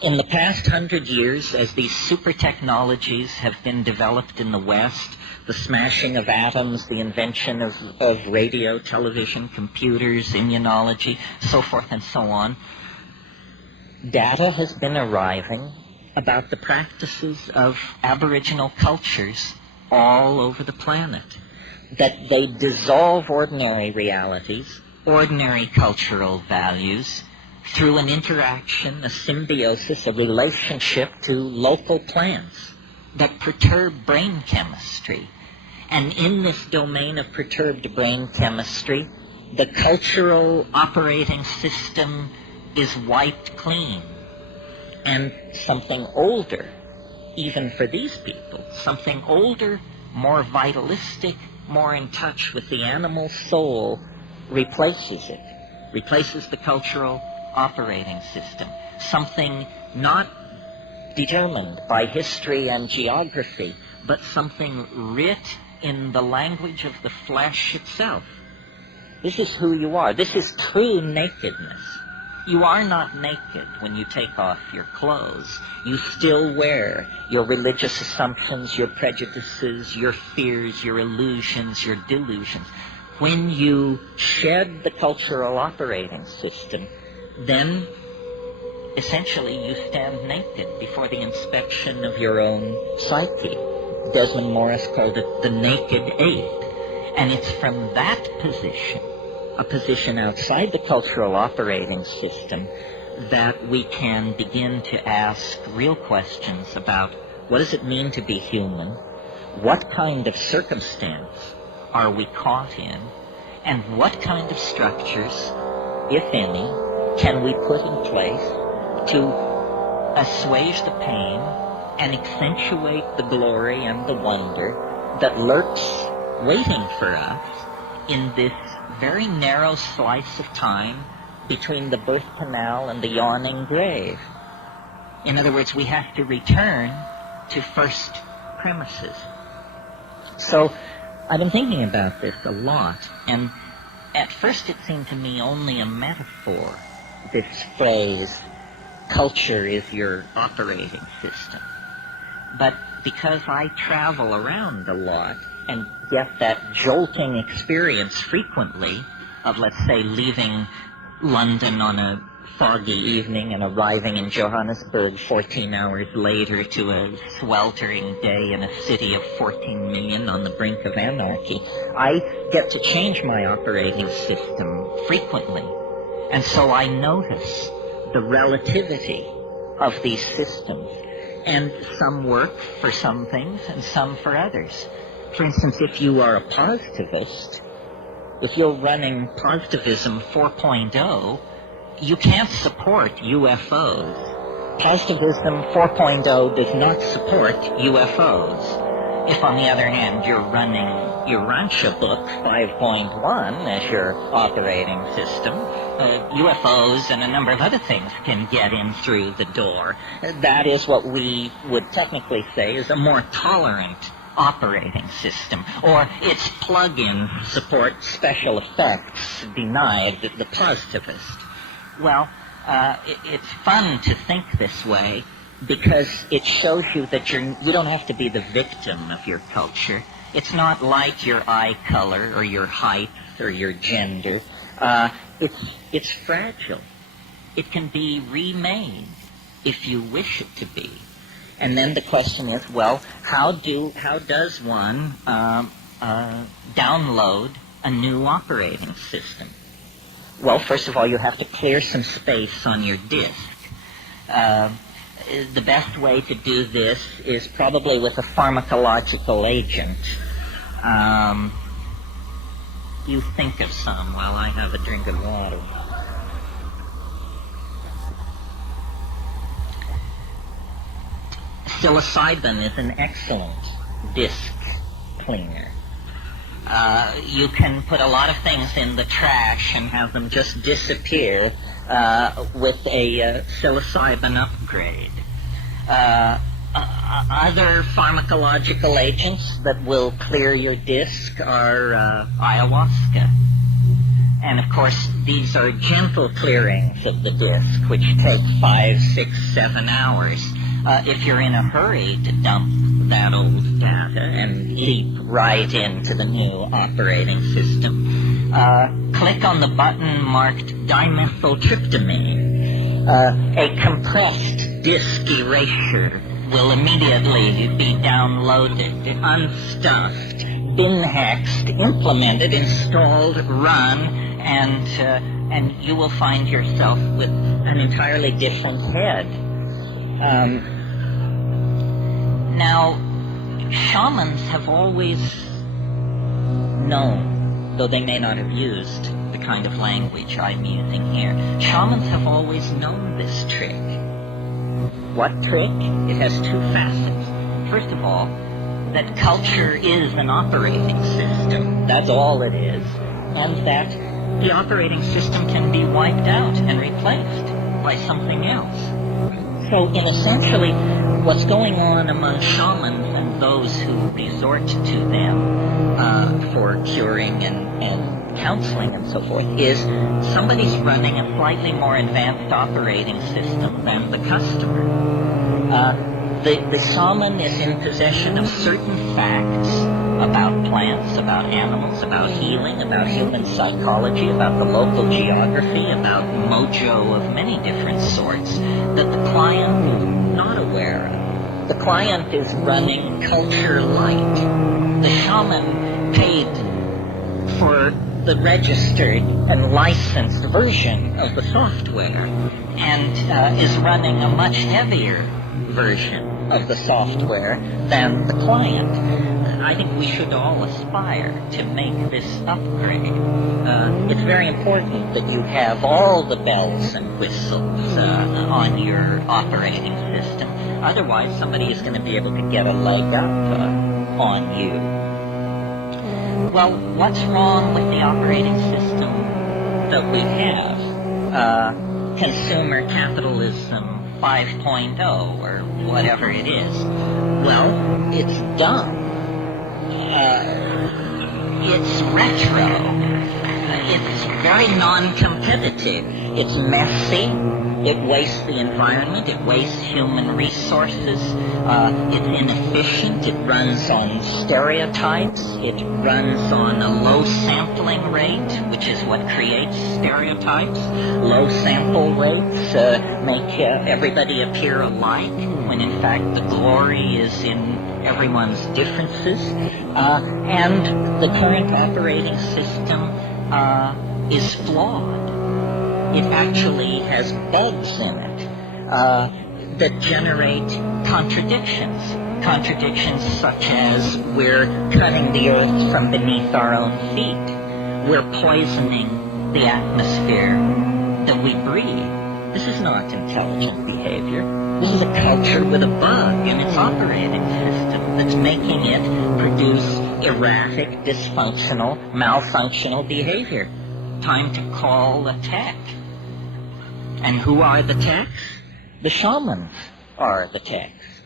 In the past 100 years, as these super technologies have been developed in the West, the smashing of atoms, the invention of radio, television, computers, immunology, so forth and so on, data has been arriving about the practices of Aboriginal cultures all over the planet, that they dissolve ordinary realities, ordinary cultural values, through an interaction, a symbiosis, a relationship to local plants that perturb brain chemistry. And in this domain of perturbed brain chemistry, the cultural operating system is wiped clean. And something older, even for these people, something older, more vitalistic, more in touch with the animal soul, replaces it, replaces the cultural operating system, something not determined by history and geography, but something writ in the language of the flesh itself. This is who you are. This is true nakedness. You are not naked when you take off your clothes. You still wear your religious assumptions, your prejudices, your fears, your illusions, your delusions. When you shed the cultural operating system, then essentially you stand naked before the inspection of your own psyche. Desmond Morris called it the naked ape. And it's from that position, a position outside the cultural operating system, that we can begin to ask real questions about what does it mean to be human, what kind of circumstance are we caught in, and what kind of structures, if any, can we put in place to assuage the pain and accentuate the glory and the wonder that lurks waiting for us in this very narrow slice of time between the birth canal and the yawning grave. In other words, we have to return to first premises. So I've been thinking about this a lot, and at first it seemed to me only a metaphor, this phrase, culture is your operating system. But because I travel around a lot and get that jolting experience frequently of, let's say, leaving London on a foggy evening and arriving in Johannesburg 14 hours later to a sweltering day in a city of 14 million on the brink of anarchy, I get to change my operating system frequently. And so I notice the relativity of these systems. And some work for some things and some for others. For instance, if you are a positivist, if you're running Positivism 4.0, you can't support UFOs. Positivism 4.0 does not support UFOs. If, on the other hand, you're running your Rancha book 5.1 as your operating system, UFOs and a number of other things can get in through the door. That is what we would technically say is a more tolerant operating system, or its plug-in support special effects denied the positivist. Well, it's fun to think this way because it shows you that you don't have to be the victim of your culture. It's not like your eye color or your height or your gender. It's fragile. It can be remade if you wish it to be. And then the question is, well, how does one download a new operating system? Well, first of all, you have to clear some space on your disk. The best way to do this is probably with a pharmacological agent. You think of some while I have a drink of water. Psilocybin is an excellent disk cleaner. You can put a lot of things in the trash and have them just disappear with a psilocybin upgrade. Other pharmacological agents that will clear your disk are ayahuasca. And of course, these are gentle clearings of the disk, which take 5, 6, 7 hours. If you're in a hurry to dump that old data and leap right into the new operating system, click on the button marked dimethyltryptamine. A compressed disk erasure will immediately be downloaded, unstuffed, bin-hexed, implemented, installed, run, and you will find yourself with an entirely different head. Now, shamans have always known, though they may not have used the kind of language I'm using here, shamans have always known this trick. What trick? It has two facets. First of all, that culture is an operating system. That's all it is. And that the operating system can be wiped out and replaced by something else. So, in essentially, what's going on among shamans and those who resort to them for curing and counseling and so forth is somebody's running a slightly more advanced operating system than the customer. The shaman is in possession of certain facts about plants, about animals, about healing, about human psychology, about the local geography, about mojo of many different sorts that the client is not aware of. The client is running culture light. The shaman paid for the registered and licensed version of the software and is running a much heavier version of the software than the client. I think we should all aspire to make this upgrade. It's very important that you have all the bells and whistles on your operating system. Otherwise, somebody is going to be able to get a leg up on you. Well, what's wrong with the operating system that we have? Consumer capitalism 5.0 or whatever it is. Well, it's dumb. It's retro. It's very non-competitive. It's messy. It wastes the environment. It wastes human resources. It's inefficient. It runs on stereotypes. It runs on a low sampling rate, which is what creates stereotypes. Low sample rates make everybody appear alike, when in fact the glory is in everyone's differences. And the current operating system is flawed. It actually has bugs in it that generate contradictions. Contradictions such as we're cutting the earth from beneath our own feet. We're poisoning the atmosphere that we breathe. This is not intelligent behavior. This is a culture with a bug in its operating system that's making it produce erratic, dysfunctional, malfunctional behavior. Time to call the tech. And who are the techs? The shamans are the techs.